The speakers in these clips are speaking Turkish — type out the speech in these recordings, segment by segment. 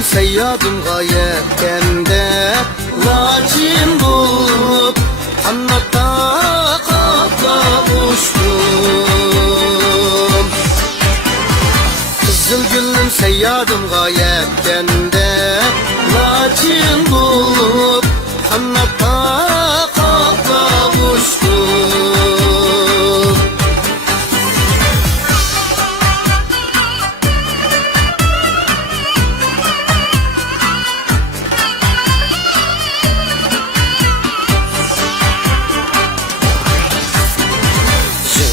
gülüm seyyadım gayetende, lakin bulup kannatta kapla uçtum. Kızıl gülüm seyyadım gayetende, lakin bulup kannatta kapla uçtum.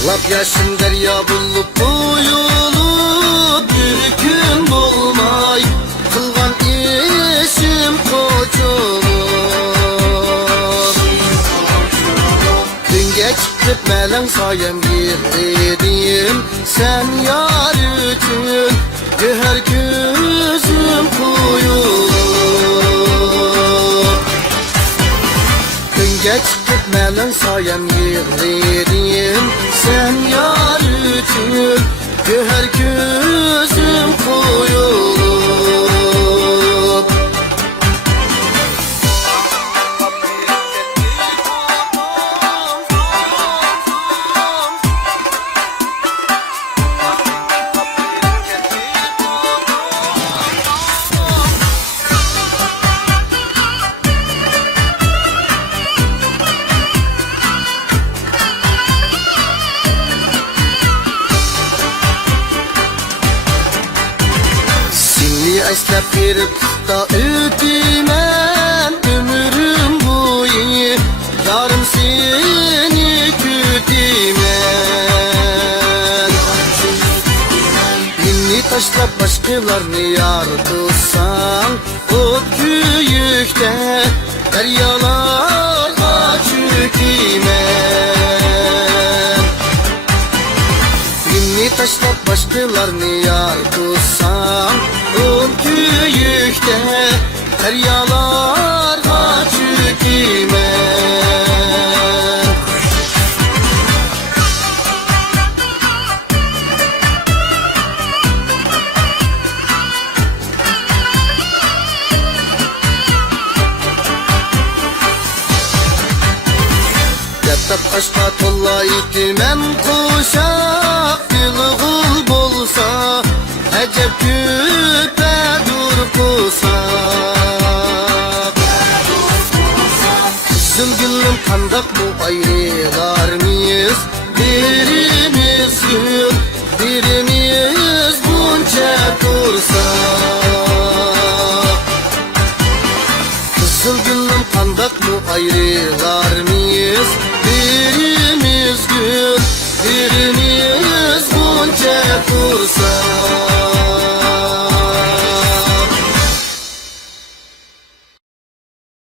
Lap yaşın derya bulup uyulup bir gün bulmay kılgan işim koçulur. Dün geçip melen sayem girdim, sen yar üçün göher gözüm kuyulur. Dün geçip melen sayem girdim, sen yar üçün göher gözüm koyulup. Eslep bir da ötümen ömrüm boyu, yarım seni kütümen. Minni taşlap başkalarını yar tutsan, o köyükte deryalarga çökümen. Minni taşlap başkalarını yar tutsan, o köyükte deryalarga çökümen. Yattap kaşka tolla itimen kuşak, yılgıl bolsa acep küpe durkusak. Kızıl gülüm kandak bu ayrılar mıyız? Birimiz gül, birimiz bunca dursak. Kızıl gülüm kandak bu ayrılar mıyız? Birimiz gül, birimiz bunca dursak.